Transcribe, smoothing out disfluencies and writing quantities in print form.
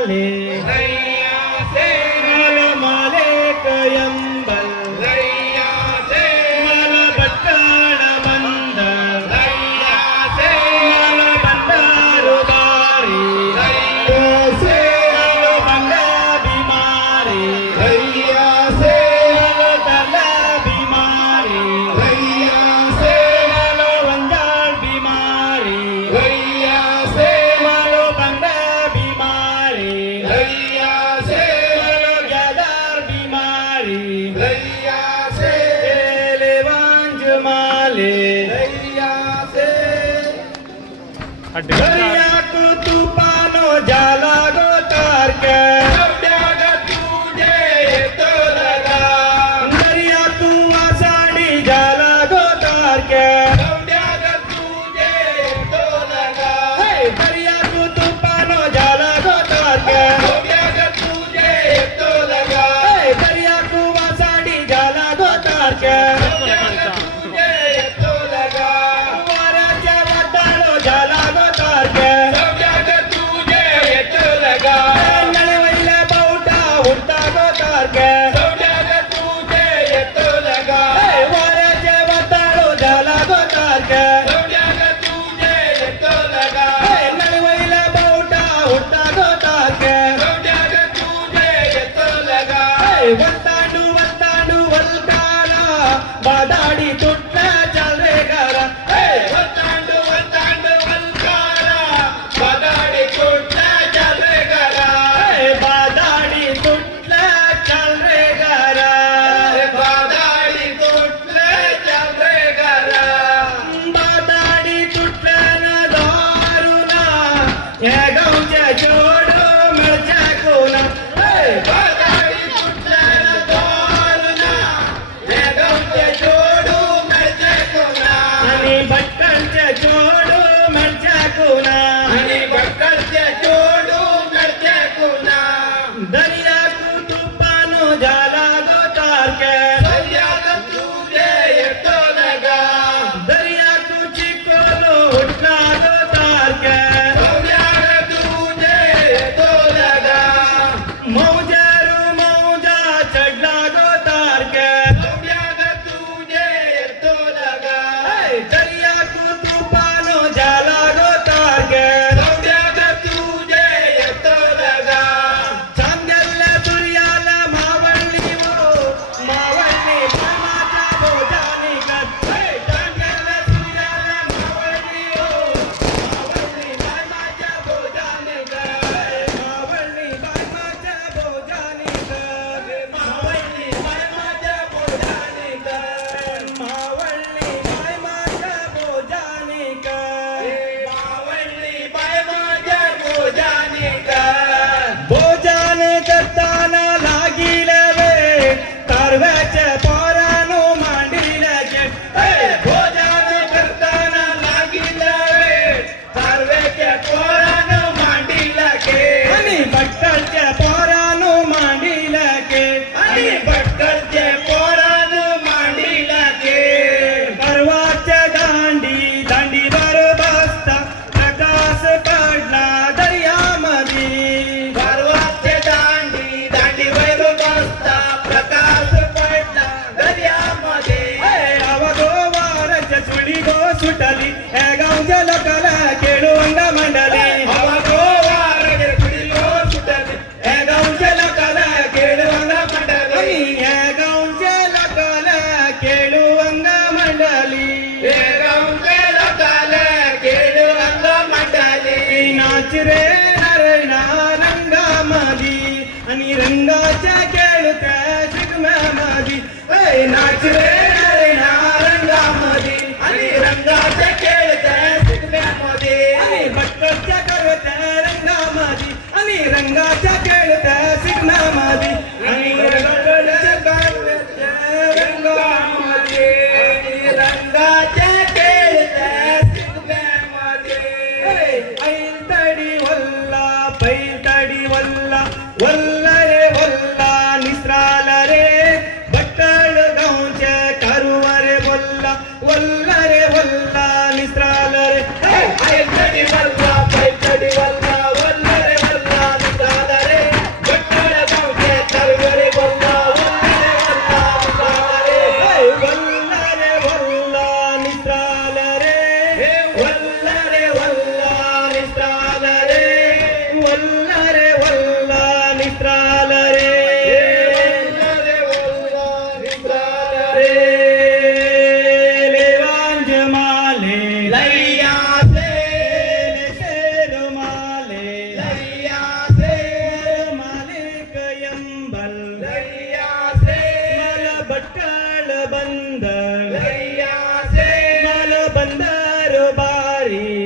माले रैया से मल मालेक यंबल रैया से मल बट्टण बंद रैया से मल बंडारू बारी रैया से मल बंड बीमारी रैया से मल दल बीमारी रैया से मल वंजाल बीमारी रैया से मल बंड बीमारी रैया से मल ग्यादार बीमारी रैया से एले वांज माले रैया से दरिया को तूफानो जाला गो तार के कवड्याग तुझे तो लगा दरिया तू आसाडी जाला गो तार के कवड्याग तुझे तो लगा दरिया को तूफानो जाला गो तार के कवड्याग तुझे तो लगा दरिया को आसाडी जाला गो तार के कवड्याग तुझे तो लगा वाराच्या वाटाळो जाला गो तार के कवड्याग तुझे तो लगा नळवैला बावटा उडता गो तार के कवड्याग तुझे तो लगा वाराच्या वाटाळो जाला गो तार के कवड्याग तुझे तो लगा नळवैला बावटा उडता गो तार के कवड्याग तुझे तो लगा वत्तांडू वत्तांडू वल्काला बादाडी तुटला चाल रे गारा वतांडू वतांडू वल्कारा बदाडी कोटला चाले गरा बादाडी तुटला चाल रे गारा बदाडी कोटले चाले गरा बादाडी तुटला ना दारुना या गावच्या जोडो मिळच्या कोना बदाडी कोटले दोरना हे गावचे जोडू मरचे कोना आणि भटकांच्या जोडो मिळच्या कोना आणि बक्कलचे जोडू मरचे कोना दरिया को तूफानो झाला गो तार के सैयाद तुझे येतो लगा दरिया को चिकोलो उठला गो तार के सैयाद तुझे येतो लगा मौजारू मौजा चढला गो तार के सैयाद तुझे येतो लगा दरिया को तूफानो झाला गो तार के सैयाद तुझे येतो लगा चांगल्या सूर्याला मावळली वो मावळली मामाच्या बोजानी गत चांगल्या सूर्याला मावळली वो मावळली मामाच्या बोजानी गत मावळली मामाच्या बोजानी गत मावळली मामाच्या बोजानी गत मावळली मामाच्या बोजानी गत मावळली बाय माझ्या बोजानी कर भोजन करताना लागिल वे कारव्याच्या पोरानो मांडील भोजन करताना लागिल रे सर्वेच्या पोरानं मांडीला के आणि बट्टलच्या पोरानो मांडील आणि बट्टलचे पोरानं मांडीला के परवाच्या दांडी दांडीवर बसता प्रकाश पडला दर्यामध्ये परवाचे दांडी दांडीवर बसता प्रकाश पडला दर्यामध्ये अवगो वारच्या सुडी गो सुटली हे गावच्या लोकाला खेळून मंडली हवा गोवार गिरकुडीलो सुटली हे गावच्या लोकाला खेळून मंडली आणि या गावच्या लोकाला खेळून मंडली हे गावचे लोकाला खेळू अंग मंडली नाच रे नारायणा रंगामधी आणि रंगाच्या खेळत्या शिगम्यामधी नाच रे नारायणा रंगामधी आणि रंगाचे खेळ त्या शिकण्यामध्ये आणि बट्टलच्या करत्या रंगामधी आणि रंगाच्या खेळत्या शिगम्यामधी आणि रंगाच्या गाण्याच्या रंगामध्ये आणि रंगाचे खेळ त्या शिकण्यामध्ये ऐलतडी वल्ला पैलतडी वल्ला वल्ला रे वल्ला निस्राल रे बट्टळ गावच्या कारुवारे वल्ला वल्ला रे वल्ला निस्राल रे पैठणी वल्ला पैठणी वल्ला वल्ला रे वल्ला निघाला वारी